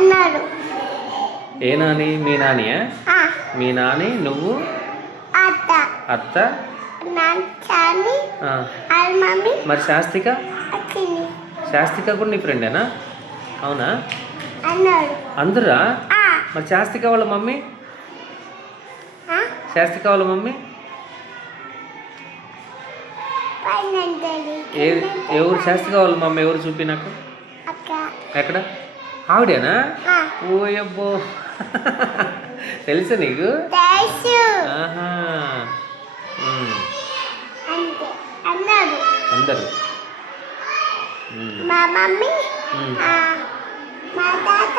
అన్నాడు ఏ నాని? మీ నానియా? మీ నాని నువ్వు? అత్త. అత్త? మరి శాస్తిక? వచ్చింది శాస్తిక కూడా నీ ఫ్రెండేనా అవునా? అందరా? మరి శాస్తిక వాళ్ళ మమ్మీ? ఆ, శాస్తిక వాళ్ళ మమ్మీ. ఏ ఎవరు శాస్తిక వాళ్ళ మమ్మీ ఎవరు చూపి నాకు? ఎక్కడ? ఆవిడేనా? ఓయబ్బో. తెలుసా నీకు? అందరు. మా మమ్మీ మా తాత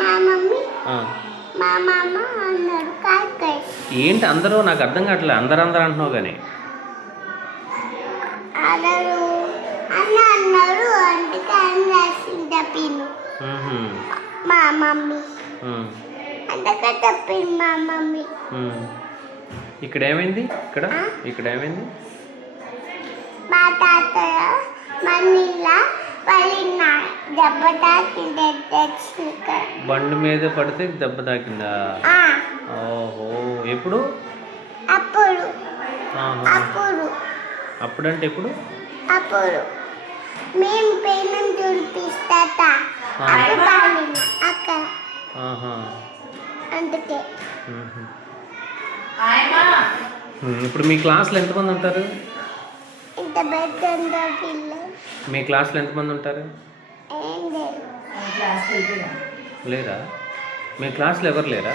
మా మమ్మీ మామ ఏంటి అందరూ? నాకు అర్థం కావట్లే అందరు అందరు అంటున్నావు కానీ. అన్నాడు అన్న అన్నాడు అందుకే అని రాసింది తప్పిను ఉహుం, మా మమ్మీ. అందుకే తప్పింది మా మమ్మీ. ఇక్కడ ఏమైంది ఇక్కడ? ఇక్కడ ఏమైంది మా తాతయ్య మనీలా పడిన దెబ్బ తాకింది బండి మీద పడితే దెబ్బ తాకిందా? ఓహో. ఎప్పుడు? అప్పుడు. అప్పుడు. అప్పుడంటే ఎప్పుడు? అప్పుడు మేము పెయిన్ చూపిస్తాత అప్పుడు అక్క. ఆహా. అందుకే. ఇప్పుడు మీ క్లాస్లో ఎంతమంది ఉంటారు? ఇంత పెద్ద ఉందో పిల్ల మీ క్లాస్లో ఎంతమంది ఉంటారు? ఏం లేదు. లేరా మీ క్లాస్లో ఎవరు లేరా?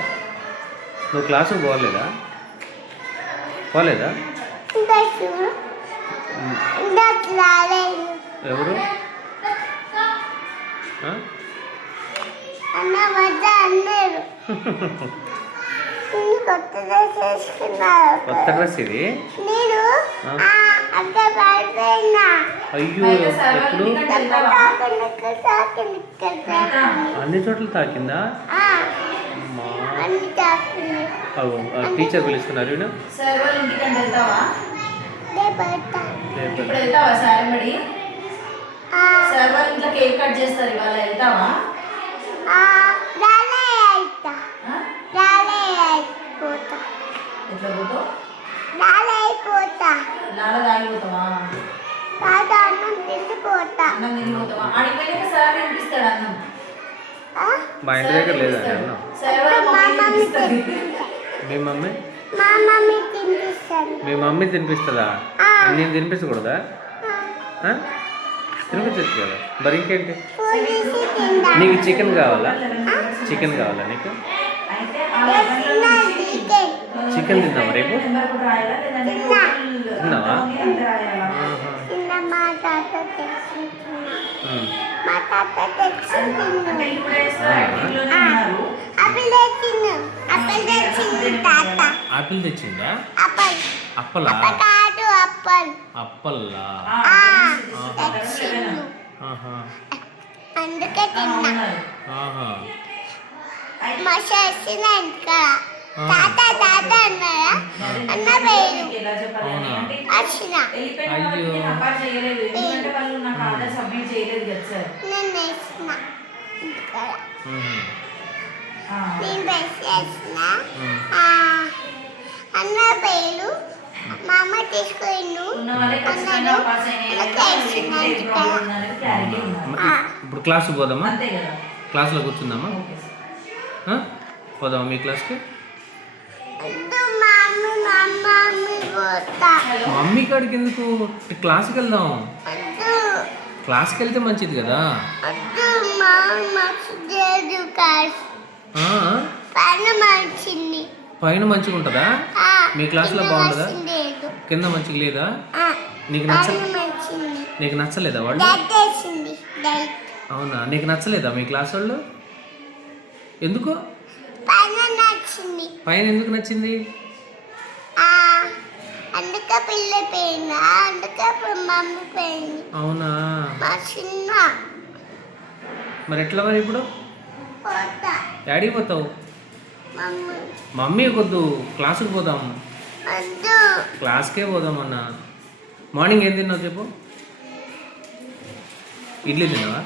నువ్వు క్లాసుకు పోలేదా? పోలేదా? ఎవరు? కొత్త డ్రెస్ ఇది? నేను అయ్యో ఎప్పుడు? అన్ని చోట్ల తాకిందా? టీచర్ పిలుస్తున్నారు ఇప్పుడు వెళ్తావా సార్ బడి ఆ, సార్ వాళ్ళ ఇంట్లో కేక్ కట్ చేస్తారు ఇవాళ వెళ్తావా? ఎట్లా పోతావు? లాల తాగిపోతావా అన్నం తినిపోతావా సార్ తినిపిస్తాడు అన్నం? మా ఇంటి దగ్గర లేదా అన్నం. సార్ వాళ్ళ మా మమ్మీ తినిపిస్తుంది. మీ మమ్మీ మా మమ్మీ తినిపిస్తాను మీ మమ్మీ తినిపిస్తుందా. నేను తినిపించకూడదా? తినిపించచ్చు కదా. మరి ఇంకేంటి? నీకు చికెన్ కావాలా? చికెన్ కావాలా నీకు? చికెన్ చికెన్ తిందామా? రేపు నెంబర్ కూడా రాయాలా? లేదంటే తిన్నా. తిన్నావా? ఆపిల్ తెచ్చిందా అప్పల్? అప్పలా. అప్ప కాదు అప్పల్ అప్పల్లా ఆహా. అందుకే తిన్నా. ఆహా. ఇంకా. తాత తాత అన్నారా? అన్న పేరు అయ్యో. నేను వేసిన. నేను అన్న పేరు ఇప్పుడు క్లాసు పోదామా? అంతే కదా. క్లాస్లో కూర్చుందామా? పోదామా మీ క్లాస్కి మా మమ్మీ కాడికి ఎందుకు? క్లాస్కి వెళ్దాం. క్లాస్కి వెళ్తే మంచిది కదా. మంచిది? పని మంచిగా ఉంటుందా? మీ క్లాస్లో బాగుంటుందా? కింద మంచిగా లేదా? నీకు నచ్చ నీకు నచ్చలేదా వాళ్ళు? అవునా? నీకు నచ్చలేదా మీ క్లాస్ వాళ్ళు? ఎందుకు? పైన ఎందుకు నచ్చింది? అవునా? మరి ఎట్లా మరి ఇప్పుడు? డాడీ పోతావు? మమ్మీ వద్దు క్లాసుకి పోదాం. క్లాస్కే పోదాం అన్న. మార్నింగ్ ఏం తిన్నావు చెప్పు? ఇడ్లీ తిన్నావా?